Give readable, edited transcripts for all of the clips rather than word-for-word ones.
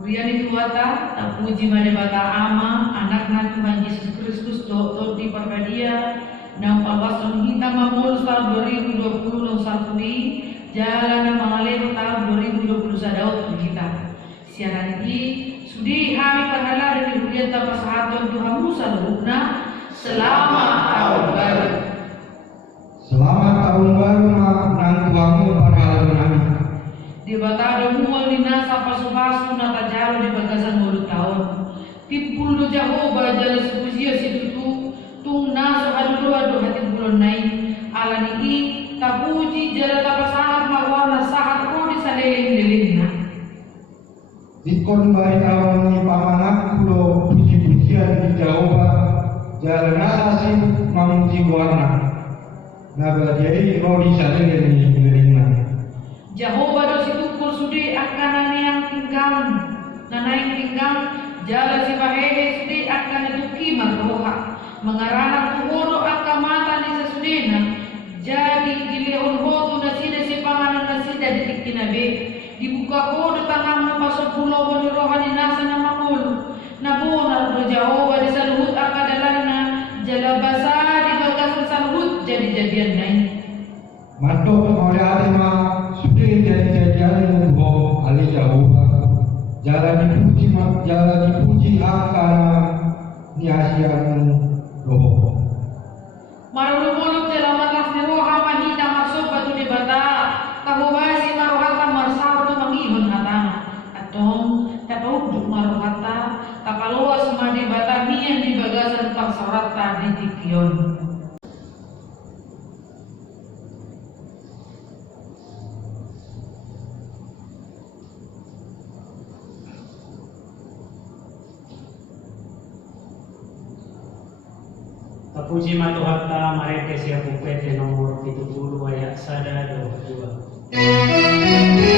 Uriani Tuata, puji Madebata Ama, anak-anak Tuhan Yesus Kristus, Dr. di Parbadia, Nang Pawason Hitam Mamul tahun 2020 Sartuni, Jalan Mangalem tahun 2021 kita. Siaran ini sudi kami perhalah dari hurian tapasahatan Tuhan Musa Lubna. Selamat tahun baru. Selamat tahun baru nang tuamu perhalaan. Di batado mual dina sapa subasu nata jalo di bagasan mulut tahun. Timpul do Jehovah jala sepuzia situtu tung naso adu hati bulan nai. Alani i tapuji jala tapasahat mawarna sahat ko di saleleng-lelengna. Dikon bayi tahun ni pamangat pulo puji-pujian di Jehovah jala nasi mamuji warna. Naga jadi rodi saleleng-lelengna. Jehovah do situpul sudi akan yang tinggal nanaing tinggal jala si pahehe sudi akan itu kimat roha mengarahkan tuhodo akan mata di sesudena jadi gileon hotu nasida si panganan nasida detik kinabe dibuka kodo tangan masuk pulau bani rohani nasa namakul nabona do Jehovah di saluhut akan dalana jala basah di bagasan saluhut jadi-jadian naik Matok oleh adema sudah jadi-jadian Tuhan Ali Jehovah jalan dipuji akan ni hasian Tuhan. Marulubulub dalam matas ni roha mahina masuk batu di bata kahubasi maruhata marsautu mangihon hatana atong tapauduk maruhata takaloa semadi bata mian di bagasan pangsarata di tikion. Puji matuhata mereka siap PT nomor 70 ayat 1 22.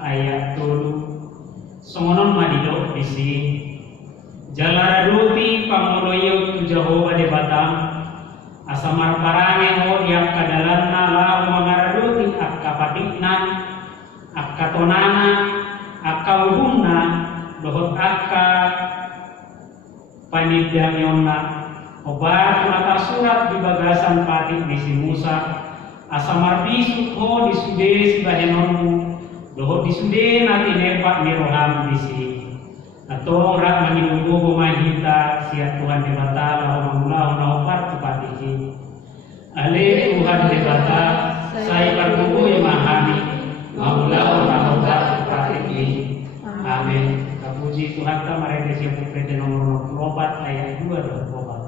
ayat 7 songonon madilo bisi jalaruti pangoloyo tu Jehovah de batang asamar parange ho yang kadalanna lau mangararuti akapatikna akatonana akauhumna dohot akka panidamyonna obat mata surat di bagasan pati misi Musa asamar bisuk ho disude si bahenonmu dohot disude nati nepak miroham bisi atau rak menunggu mahita siap Tuhan debata lau mangulau naopat tepatiki ale Tuhan debata saya perbuku yang mahami mangulau naopat tepatiki amin. Puji Tuhan kita mari siap PT nomor 24 ayat 2 dan 24.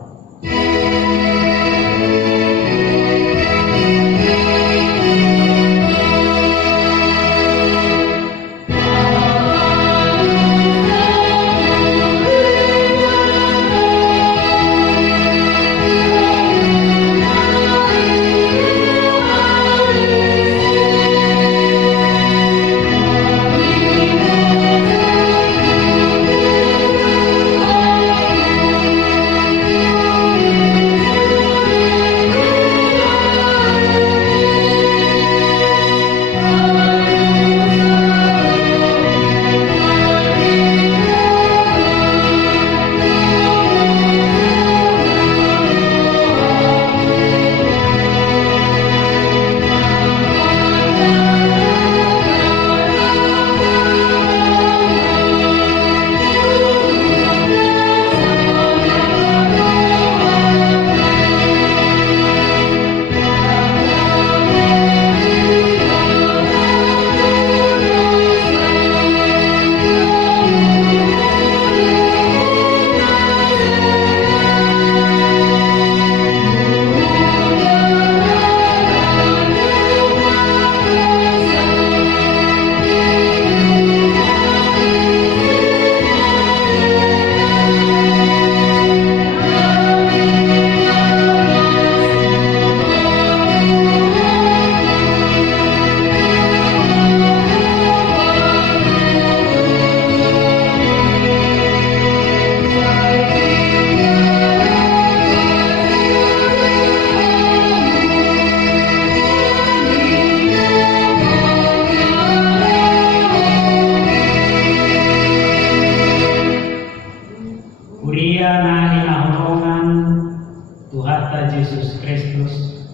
Yesus Kristus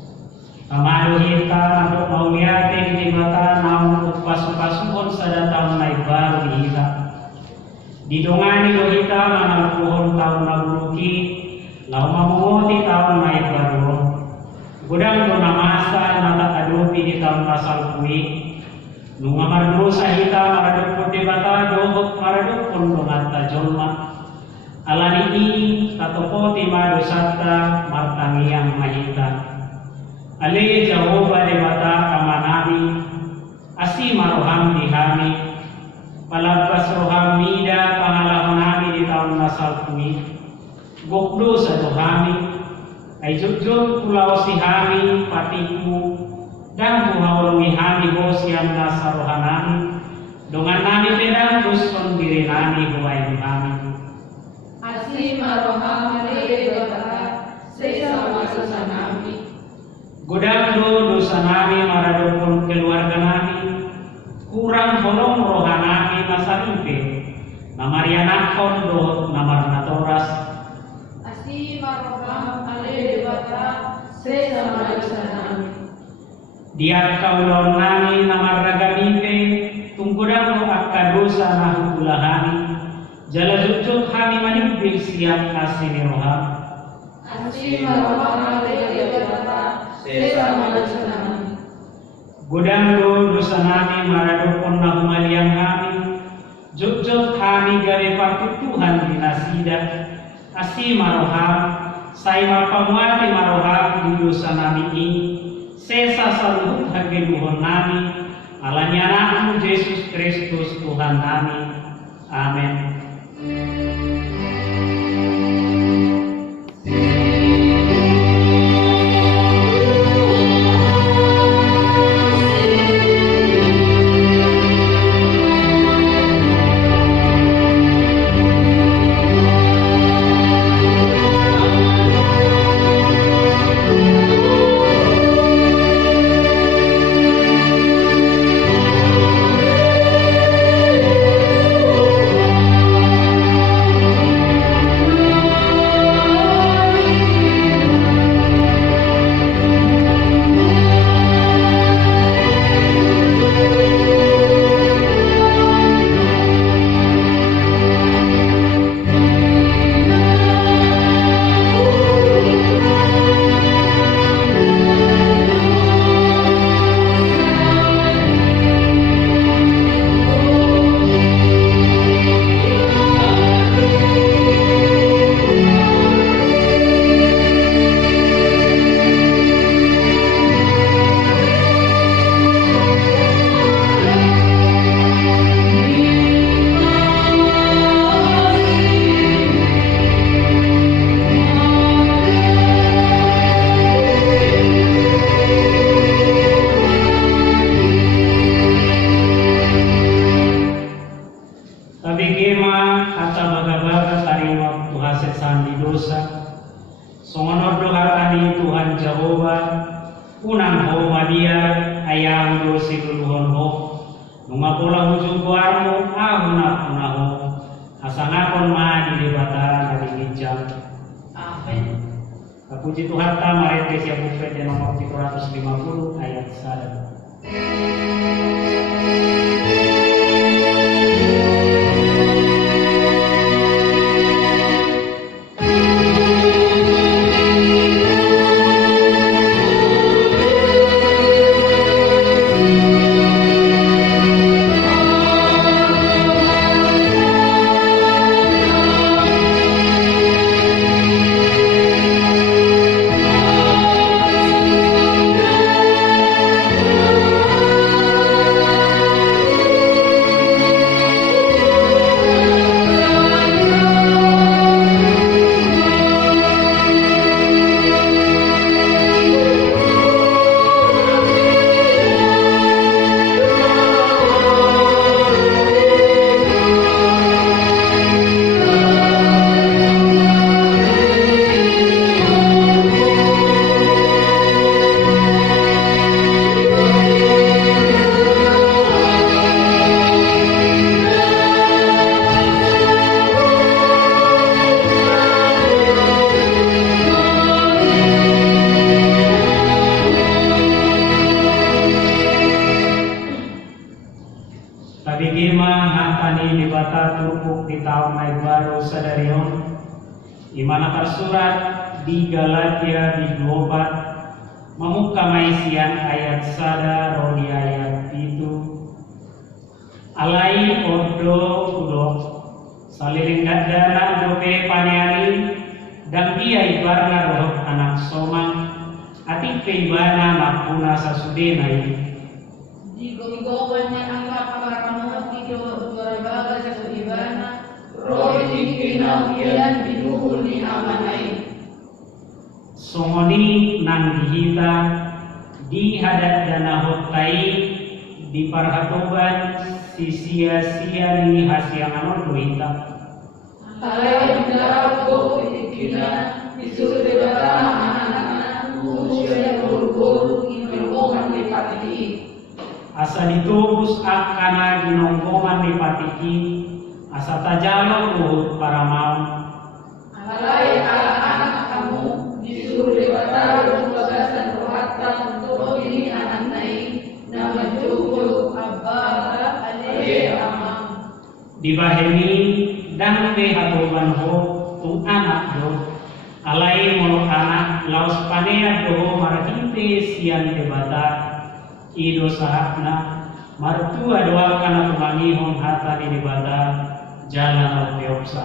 Amado hita untuk mauliate di mata naun upasuon sada tahun naik baru di hita. Didongani do hita manal pohon tahun nabuluki lau mamungoti tahun naik baru. Gudang do namasa nata adopi di tahun pasal kui. Nunga mardosa hita maraduk pun debata dohok maraduk pun dongata jolma. Alani ini tatopoti madosata martangiang mahita. Ale Jehovah debata kamanami asi maroham dihami palabas roham mida pangalahonami di tahun nasal kui gokdo sa dohami ay jujur pulau sihami patiku dan buhawalungi hami hosiam nasa rohanami dongan nami pedang duson direnani huway hami asi maroham debata sesa masasanami Godang dosa nami maradopon keluarga nami kurang holong roha nami masarimpe namarianakon do namarnatoras asi maroham ale debata sesa masasanami diak kaulon nami namarragamimpe tungkudang do akka dosa nahukulahani jala jujut kami manimbil siap asini roha asi maroham ale debata Godang dosa nami maradopon na humaliang kami jujut kami gari patutuhan dinasida asi maroham say mapamuati maroham di dosa nami ini sesa saluhut hageluhon nami alanya anakmu Yesus Kristus Tuhan nami amin. Tuhan ho. Nunga pula hujung kuarmu ahuna-punaho. Asangapon ma di debata dari bijak. Amin. Puji Tuhan ta marete siap bufet di nomor 350 ayat 1. Hatani dibata turpuk di tahun naik baru sadarion imana tersurat di Galatia di 24 memuka maisian ayat sada rodi ayat itu alai odo udo saliring dadana dope paneani dan dia ibarna roh anak somang atik peibana mapuna sasudenai Digo-gowannya angka pagaramu tido juara sa ibana Roy kinauyan binuhul ni amanay. Songoni nang dihita di hadat dana hotai di parhatoban sia-sia ni hasianganon duhita. Alay darab ko itikina isu debata anak-anak usia guru-guru inongkongan ni patiki. Asa ditubus akana ginongkongan ni patiki asa tajalo luhut para mau. Alay anak kamu disuruh debata bagasan rohata untuk ini anak nai nama juhul abba ale amam. Dibahemi dan pe hatoban ho tung anak do alai mono anak laos panea do marhinte sian debata ido sahakna martua doa kana tumangihon hata di debata jalan al piopsa.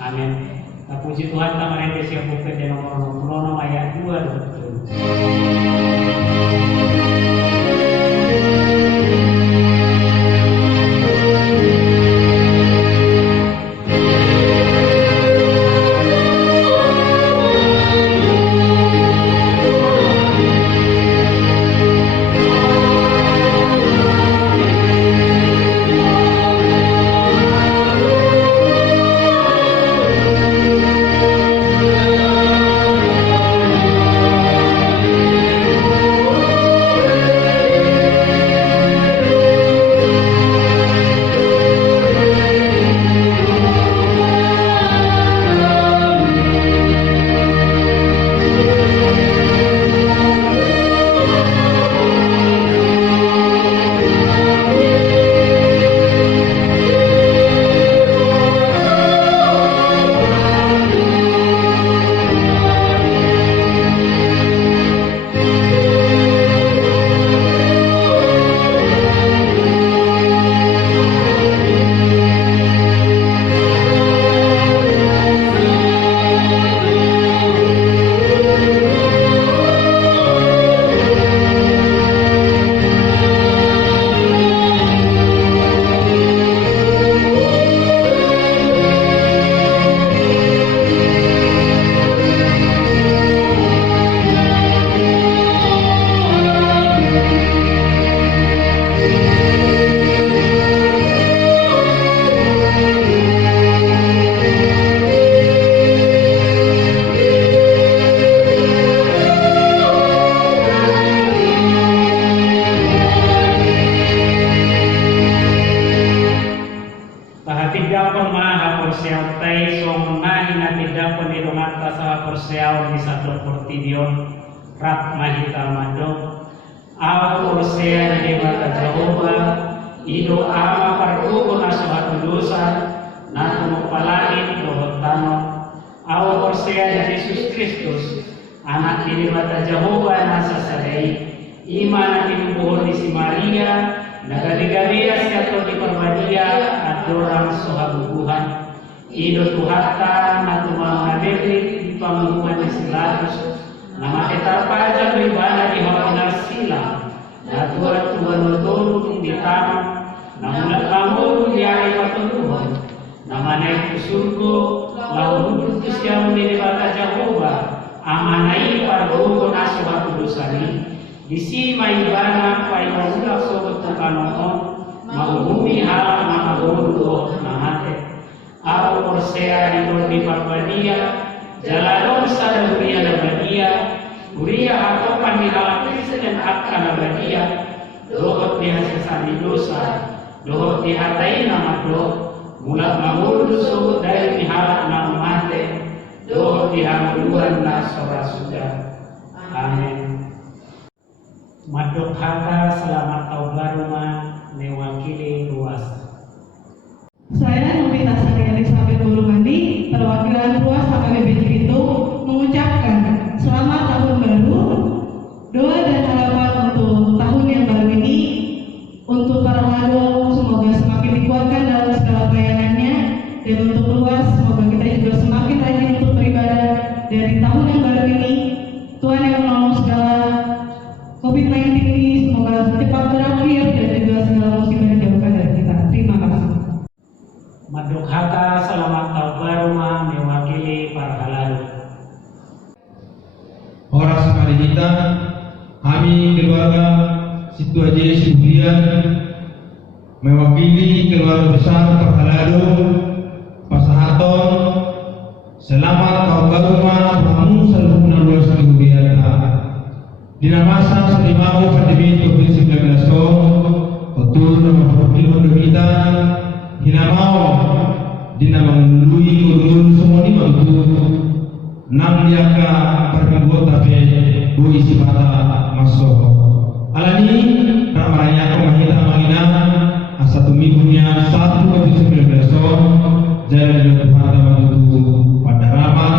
Amin. Puji Tuhan ta marente siap bukti di nomor ayat 2. mata sa porseao di satu portidion rat mahita mado au porsea di mata Jehovah ido ama parkuko na suatu dosa na tumupalangit dohot tano au porsea di Yesus Kristus anak di mata Jehovah na sasadai ima na tinubuhon ni si Maria nagaligalia siya to di parbadia at dorang suhabubuhan ido tuhata na tumangabili di pamumuhan ni Silatus na makitarpajan mo ibana di hapinar sila na tuwan notoro di tanong na mulat lamuro di ay patutuhan na manay kusurgo laurudut siya mo nilibata Jehovah amanay pargogo na suhatu dosani di si maibana pay mahulak sobat ng kanong maubumi halak makagulo na hati Aku porsea di parbadia, jaladon sa dunia na badia, Uria hatopan ni halapis dan akan badia, dohot ni hasasani dosa, dohot ni hatai nama do, mulat mamulu so dari ni halak na mate, dohot ni hamuluan na sora sudah. Amin. Madok hata selamat tahun baru mewakili luas. Saya Novita Sari Elizabeth Bulumandi, perwakilan Ruas HKBP Cibitung mengucapkan selamat tahun baru, doa dan harapan untuk tahun yang baru ini, untuk para wadon semoga semakin dikuatkan dalam segala pelayanannya, dan untuk Ruas semoga kita juga semakin rajin untuk beribadah dari tahun yang baru ini. Tuhan yang menolong segala COVID-19 ini semoga cepat berakhir dan juga segala musibah dijauhkan dari kita. Terima kasih. Madok hata selamat tahun baru mewakili para halalu. Horas mari kita, kami keluarga Situ Haji Subrian mewakili keluarga besar Perhalado Pasahaton. Selamat tahun baru kamu seluruh luas kemudian. Dina masa selimau pandemi COVID-19, betul nama perwakilan kita. Hinamau dina mengului urun semua ni mampu nang diaka perminggu tapi bu isi mata masuk alani ramaranya pemahita mangina asatu minggunya 1/19 jalan jodoh pada waktu pada ramah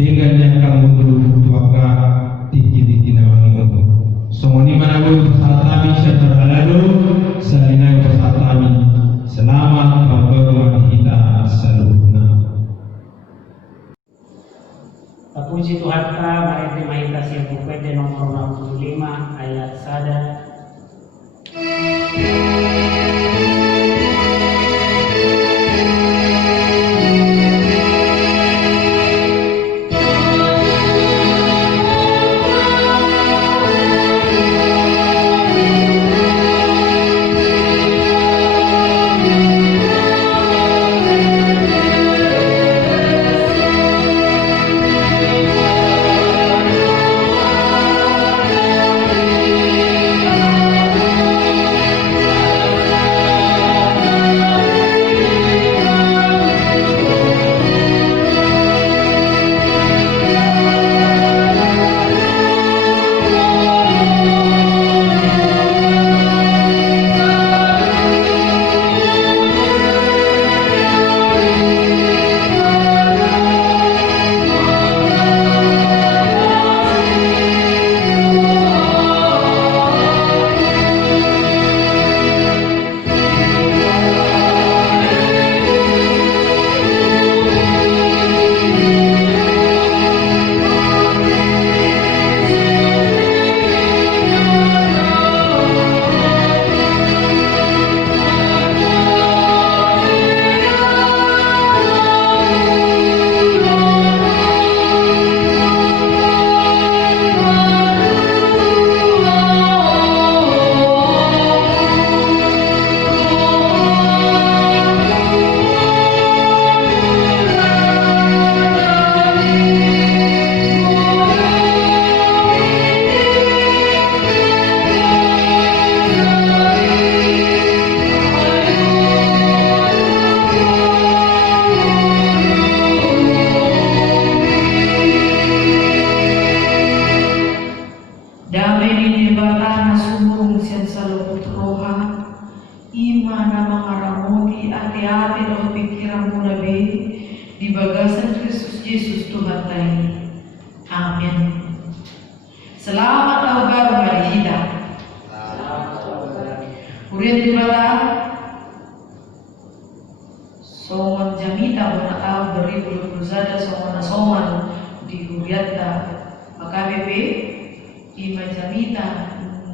dengan yang kamu dulu tuaka tinggi namanya semua ni mana bu pesatami seterhalado salina pesatami. Selamat tahun kita seluruhnya. Puji Tuhan kita, mari terima kita siap pupede nomor 65 ayat 1. mana mengaramoti hati-hati dan pikiranmu lebih di bagasan Kristus Yesus Tuhan ini. Amin. Selamat tahun baru hari kita. Urian di bala soman jamita bona tahu 2020 soman di Huriata maka BP ima jamita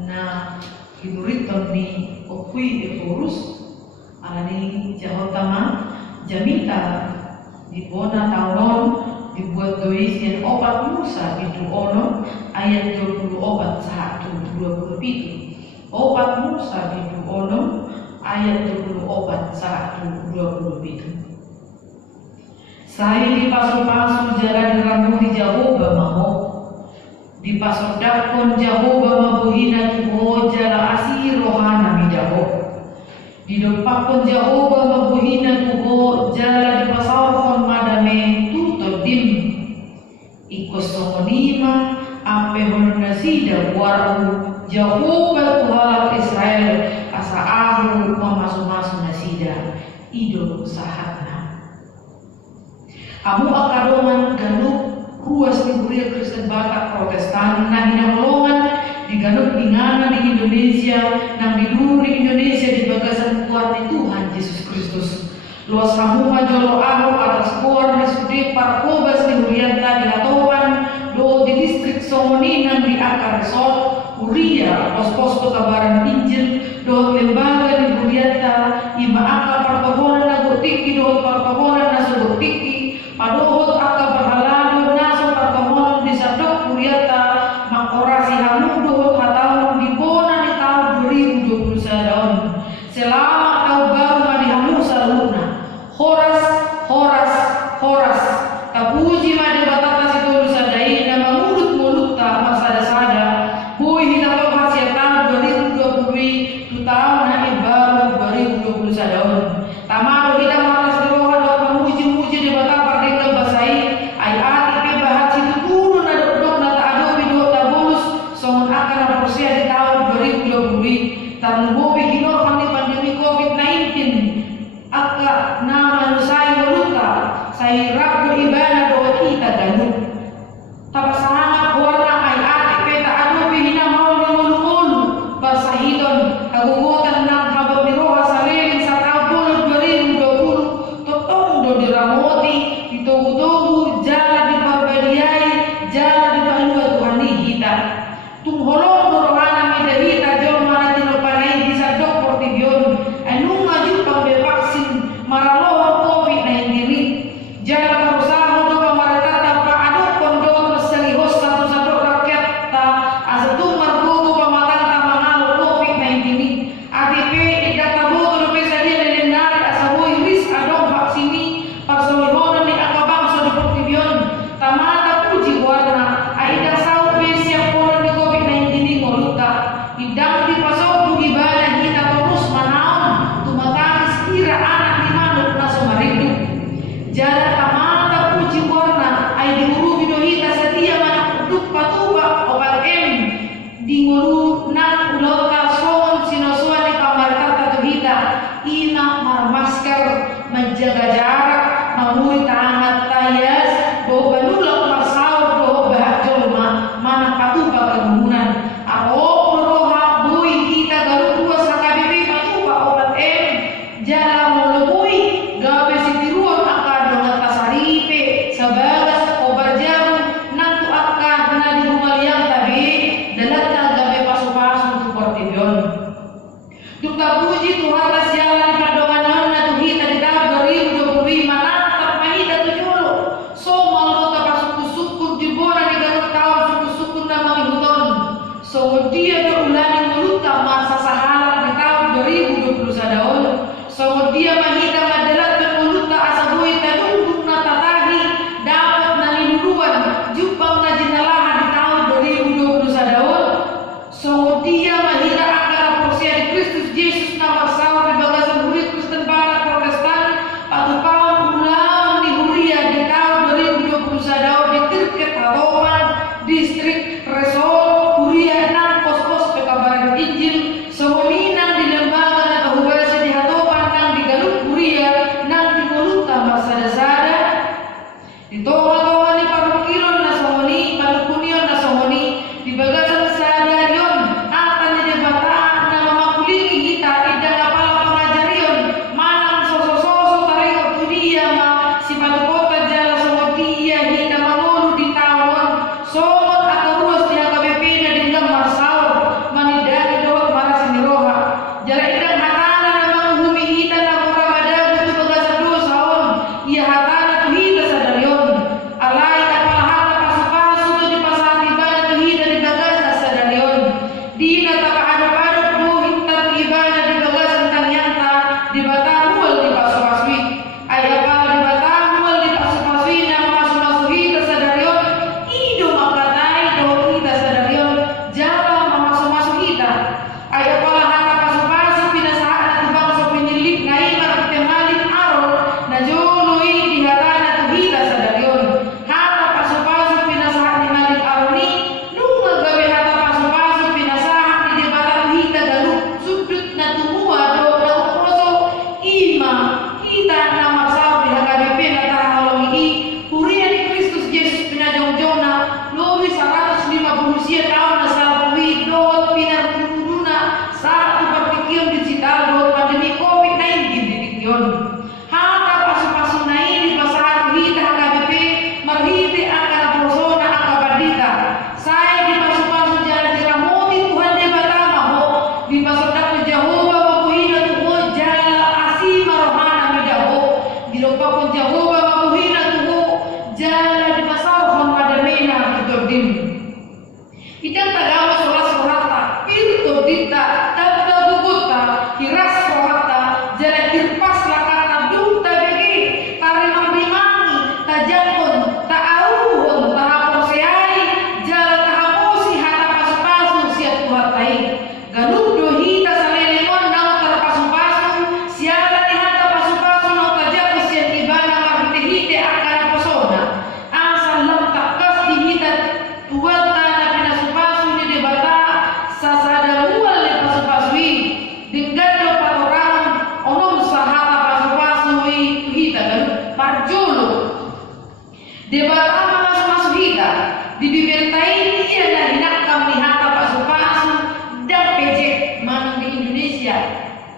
na iburiton ni okui eforus alani jahotama jamita di bona tahun dibuat doisian opat Musa itu ono ayat 24 1 27 opat Musa itu ono ayat 24 1 27 saya di pasu-pasu jalan ramu di Jahoba mau di pasu dakon Jahoba mabuhina tuho jala asir rohana mi Jahoba di dempakon Jahoba mabuhina tuho jala di pasarkon madame tuto dim ikos songonima ape honasida waru Jahoba Tuhan Israel asa ahu mamasu-masu nasida ido sahatna amu akadoman ganuk ruas di Buria Kristen Batak Protestan nah hinamlongan di ganuk ingana di Indonesia nang di dulu di Indonesia di bagasan kuat di Tuhan Yesus Kristus luas samuha jolo ahu atas kuar di sudi parkobas di Hurianta di Latopan do di distrik Somonina di Akar Resort Uria, pos-pos kabaran Injil, doa lembaga di Huriata, ima aka pertohonan na tiki, doa pertohonan na suruh tiki, padohot aka berhalado naso pertohonan di sadok Huriata, makorasi hamu dohot hatahun di bona di tahun 2021 daun. Selama kau baru madi hamu saluna, horas, kapuji madi batata situ sadai, nama mulut tak masada-sada. Hui kita bahas tahun 2020 tu tahun nanti baru 2021 tahun. Tamaro kita malas diroha doa memuji-muji di batang pardeka basai. Ai ati pe bahas itu turun ada dok nata ado video tabulus songon akan persia di tahun 2020. Tahun bobi hinor pandemi COVID-19. Aka nama nusai meluta. Saya rabu ibadah doa kita ganuk. Tapi sangat warna ai ati pe tak ado hina mau mulu-mulu basahidon kagugutan ng habang niroha sariling sa tabulo 2020 totong do diramoti ditugu-tugu jala di parbadiyay jala di palua Tuhan hita tungholong dorohana mida hita jom mana tinopanay di sa doktor tibyon ay nung ngajud pang bevaksin maraloho COVID-19 jala karusaho do pamaratata paan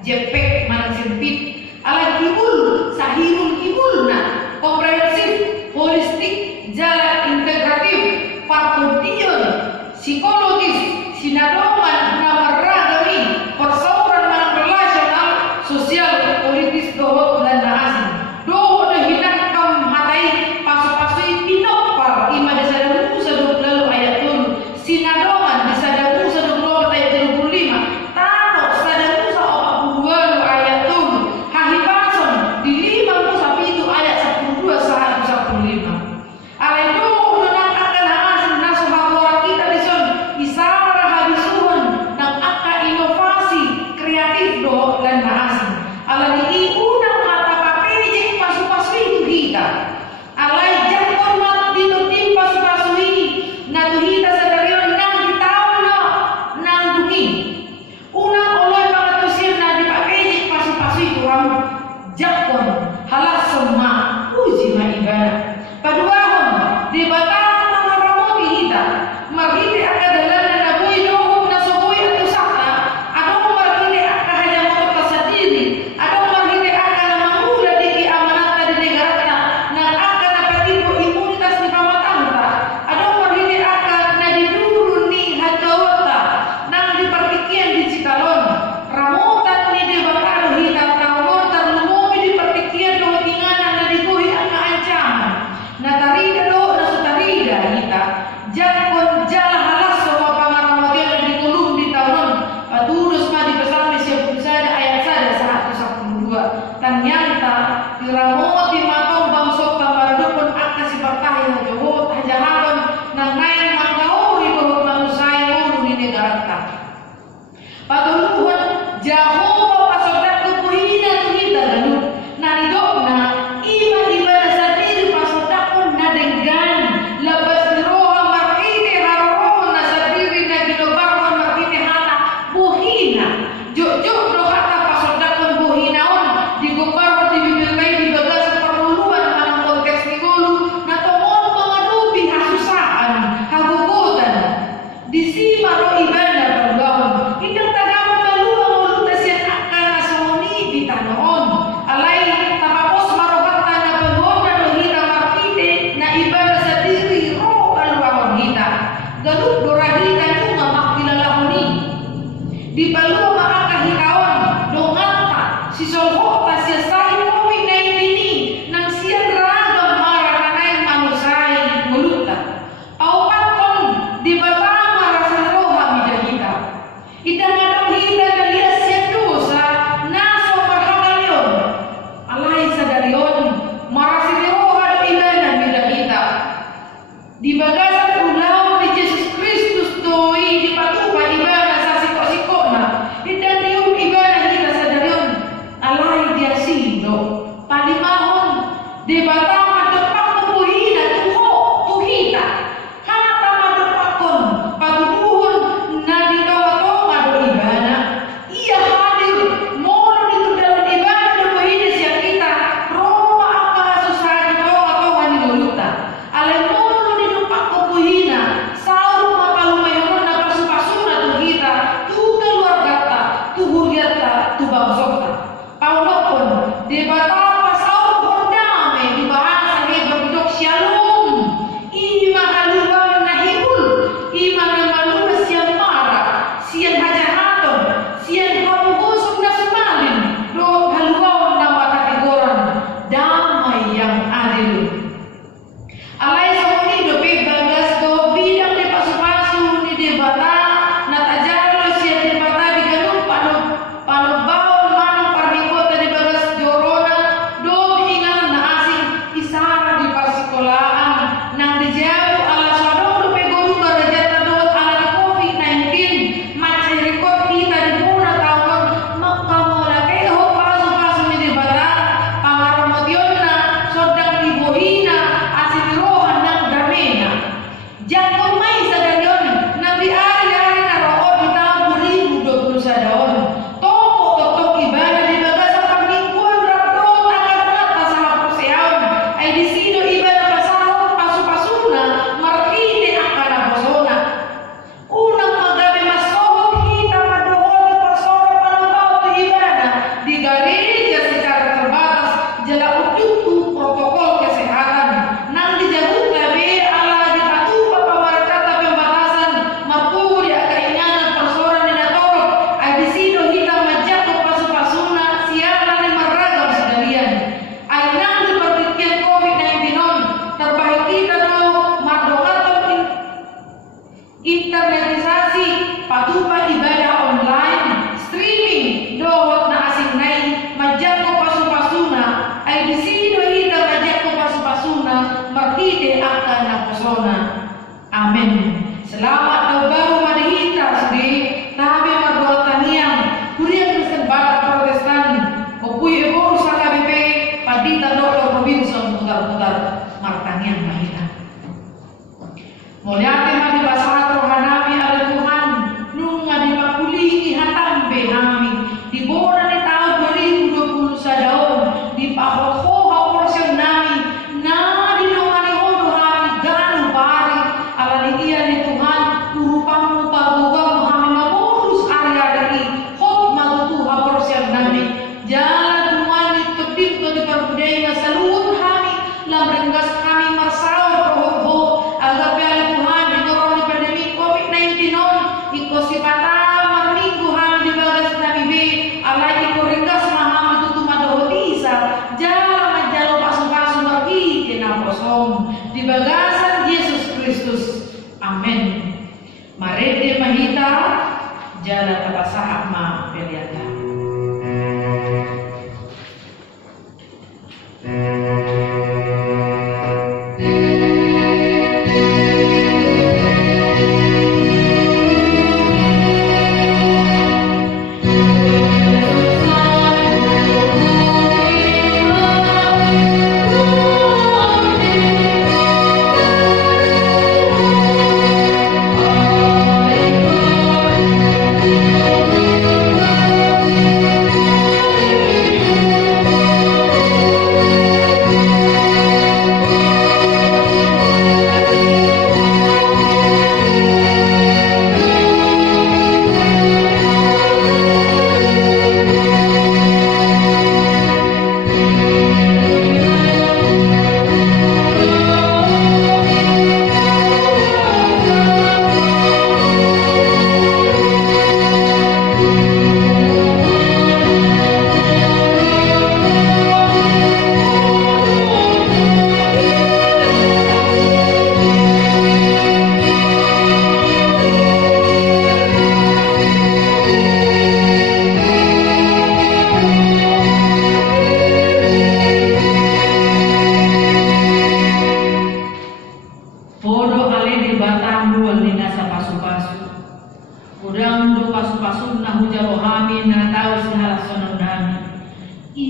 jepek manang sempit alai kibul sahirul kibulna komprehensif holistik jalan integratif partodion psikologis sinadoman namaragami persauran manang relasional sosial politis dohot dan asing dohot hinak kam hatai pasu-pasui pinopar ima desadamu saduk lalu ayat tun sinadoman desadamu saduk lalu ayat 35 tanok sadamu sa 42 lalu ayat tun hahipason di 5 musa itu ayat 12 sahatu 15 alai dohot nang akan haasin naso hawara kita dison isara habisuhun nang aka inovasi kreatif dohot dan asing alai diunang mata papini jeng pasu-pasui itu kita alai jakon mat dito tim pasu-pasui na tuhita sa darion nang ditawon na nang dungi unang oloy pangatusin na di papini pasu-pasui kurang jakon halas semua uji maibara paduahon di batang mga ramoti hita marhiti akadalan na nabuy dohong na subuy at usaka adong marhiti akahayamoto ka sa diri adong marhiti aka na mangula di ki amanata di negarata nang aka na patibo imunitas ni pamatangta adong marhiti aka na dinurun ni hadawata nang dipartikian di cikalon ramutan ni di batang hita tawon tarlumumi di partikian do tinganan na diguhi ang ancaman na tarida do na sa tarida hita jakon jala halas sama pangaramatian na dikulum di tahun patulus ma di pesami siya pusada ayat sada 112 tanyanta tiramoti matong bangsok tamaradupon akka si partahe na johot hajahaban nang ngayon mangkauri bahut manusay ulo ni negarata patuluhan Jahova pasodak tupuhina tuhita lalu nanidok na iba-iba na sa diri pasodakon na denggan labas ni roha markite haroon na sa diri na ginobakon markite hata buhina jok-jok do hata pasodakon buhinaon digopar di bibilkay di bagas sa perluluan manang konteks ni gulu na tungkol pangadubi hasusaan hagugutan disima ro ibanda pagawon hindang tagamo maluang ulutas yan akan nasumuni di tanoon alay tapapos marobata na pagawon na hita markite na ibanda sa diri ro aluahon hita galut dorahita nyo nga makilalahoni di paluwa makakahikaon dongata si Solhota siya sa COVID-19 nang siya ragam marakanay manusay mulutan paupaton di batama rasan roha midahita itangadang hita na liya siya dosa naso parhangalyon alay sa dariyon marasin roha do ibana midahita di bagasan ulaw ni Jesus Kristus doi di patupa ibana sa siko-siko na idan yung ibana hita sa dariyon alay dia sino palimahon di batang madepak tubuhina tuho tuhita hata madepakon patubuhon na ditawatonga do ibana iya hadir mono dito dalam ibana do buhina siya kita roma ang mahasusahan do atonga ni luluta alay mono dito pakubuhina sauro mapalumayon na pasupasuna tuhita tu keluargata tu huriata tu bangsokta paulokon di batapa sauro kordame di bahasa hebrew dok shalom ima haluwan na hibul ima na maluwas siyang mara siyang hajahaton siyang hamugusog na sumalin do haluwan na matatigoran damay yang adil alay sa unido bagas do bidang di pasu-pasu ni di bata natajalo siya di bata di ganun panubawon manong parmikota di bagas jorona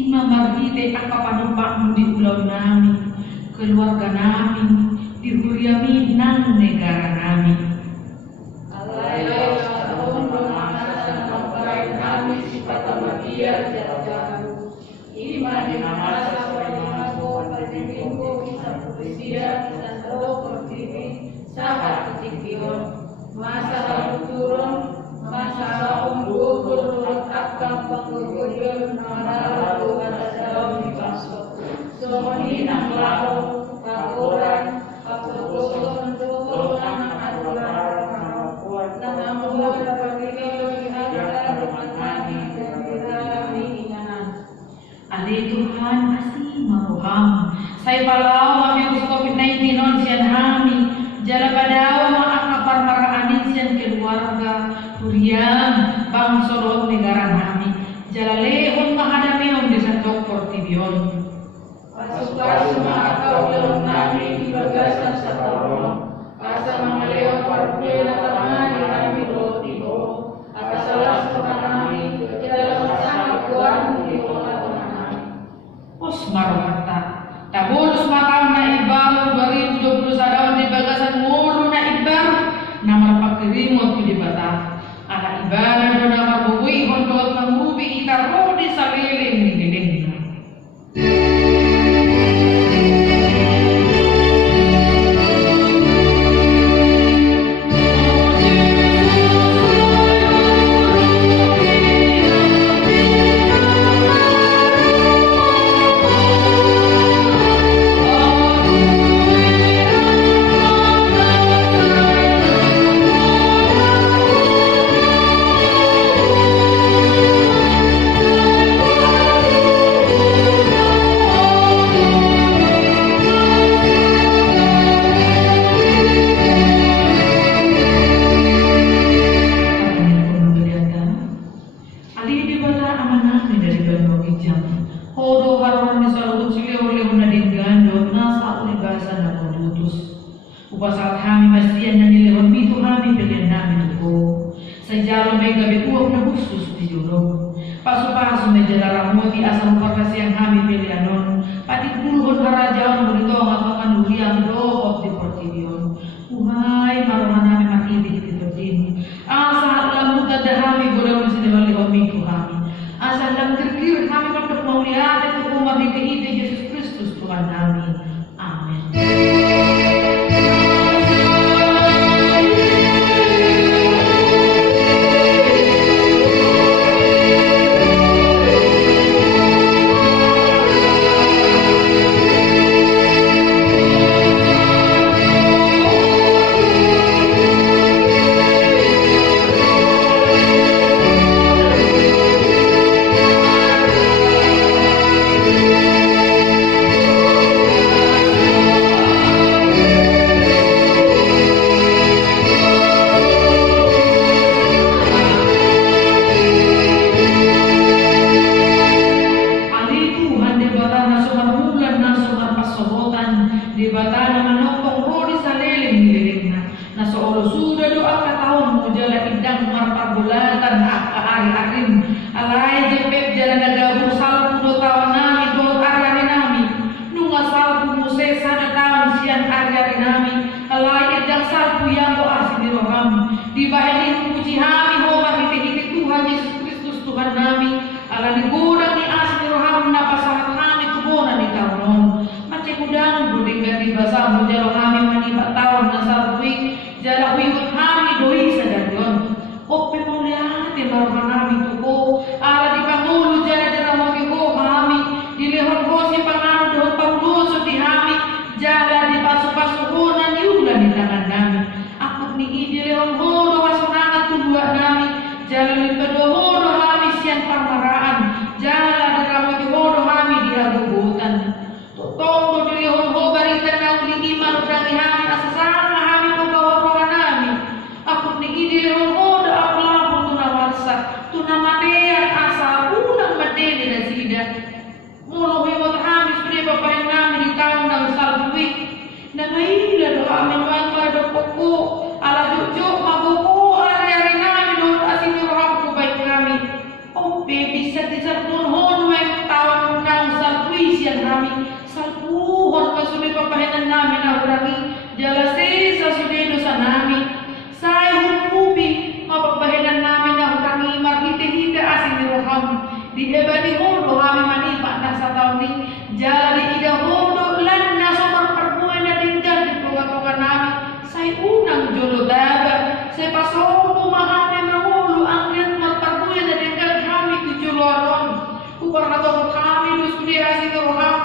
Ima marhite akapanupakmu di pulau nami, keluarga nami, di huriami nang negara nami. Alaya tahun pemanasan membaik nami sifat amadia jauh-jauh. Ima di masa pengaku terjengkingku bisa puisia dan roh pertiwi sahat ketinggian. Masa lalu turun, masa lalu gugur turut akan penggugur nama lalu ada daun di pasok. Somoni nang lalu, pakuran, pakuran, turun anak adulan, nang membuat pergili harta rumah kami dan dirami inganan. Adi Tuhan asih maruham, saya palau kami us COVID-19 non sian hami, jala padao maakapar maraanin sian keluarga, huriam, bangsorot negara nami, jala lehon mahadapi om desa doktor tibion. Pasu-pasu maakau dalam nami di bagasan satorong, asa mangaleo parpuela tamani kami rotiho, atas salah seorang nami, dalam sama kuan di kota nami. Os maruhata, tabulus matang na ibarat 2021 di bagasan mulu na ibar, namar pakirimot di bata, ala ibarat do namar buwi hontot mangubi itaro di saliling ni dinding. Upasal kami bastian na nilewat mito kami pilihan namin ito. Sa jalo may gabi uwag na gusto di juro. Paso-paso may jalarang mo di asang pagkasiyang kami pilihan nun. Pati pulhon harajawan mo nito ang apakanuriang doot di portibyon. Uhay, maruhan namin makibig dito din. Asa alam mo dadahami gulaw na sinawalihon mito kami. Asa alam kirkir kami patok maulihan ito kung mabibigiti Jesus Kristus Tuhan namin. Amen. Bisa disatukan honwe tawan karena Tuhan kami dusudi asing roham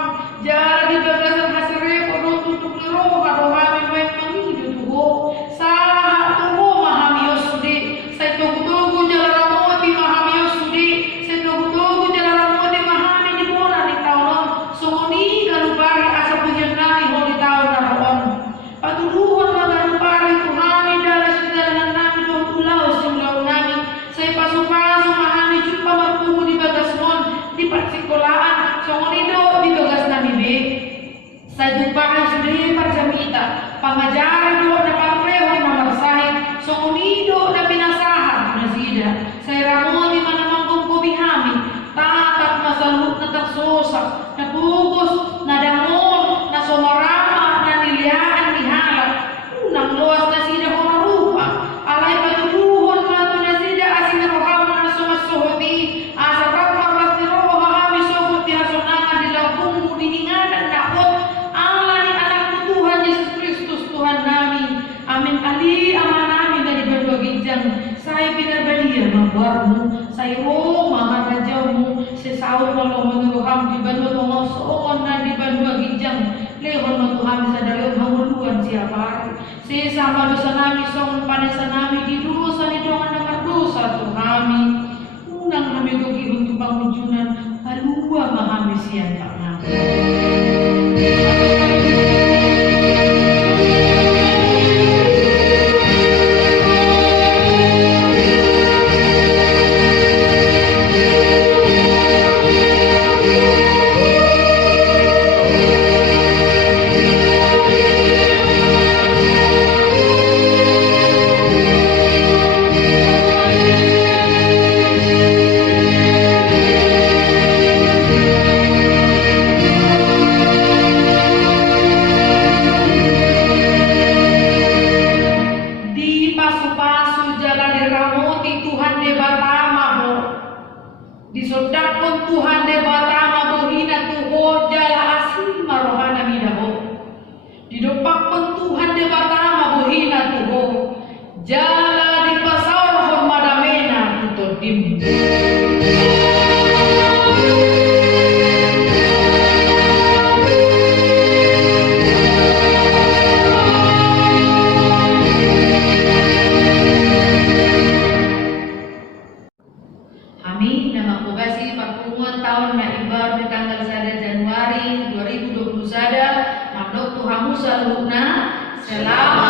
jalan di bagasan hasre podo tutup di roh kami baik mengidu tuho saha tuho mahami yosudi saya tugu jalan ramoti mahami yosudi saya tugu jalan ramoti mahami di bona di tahun sumuni galupari asa pujian nami ho di tahun naroon patuduhon magalupari tuhami dalam segala nami doh pulau siulau nami saya pasu-pasu mahami jumpa marpumu di bagas mon di patsikolaan songonido di bagas nami be saya jumpa sudah parjamita pangajaran do dapat reho na marsahid songonido na pinasahan nasida saya ramon di mana mangkong kubihami tatat masalut na taksosa na pugos na damon na somarama na niliaan di halak unang luas na sida ko marupa alay patuduhon mato na sida asing rohama na sumasuhoti asa pagpapas ni roho hami sohot di hasonangan di labungmu dininganan nakot ala ni anak Tuhan Yesus Kristus Tuhan nami amin ali aman amin dari berdua ginjang saya benar-benar membuatmu saya maharajamu sesaut walau menuruham di berdua pengosoon dan di berdua ginjang lehon menuham sadarion hamuluan siapa sesama dosa nami song panesa nami di dosa di dongan nama dosa Tuhami unang kami gogi untuk pangunjunan alua mahami sian tak nami disodakon Tuhan de batama bohina tuho jala asli marohana midaho didopakon Tuhan de batama bohina tuho jala di pasar hormadamena tutodim tahun Naibar di tanggal 1 Januari 2021 Mandok Tuhamu Saluna Selamat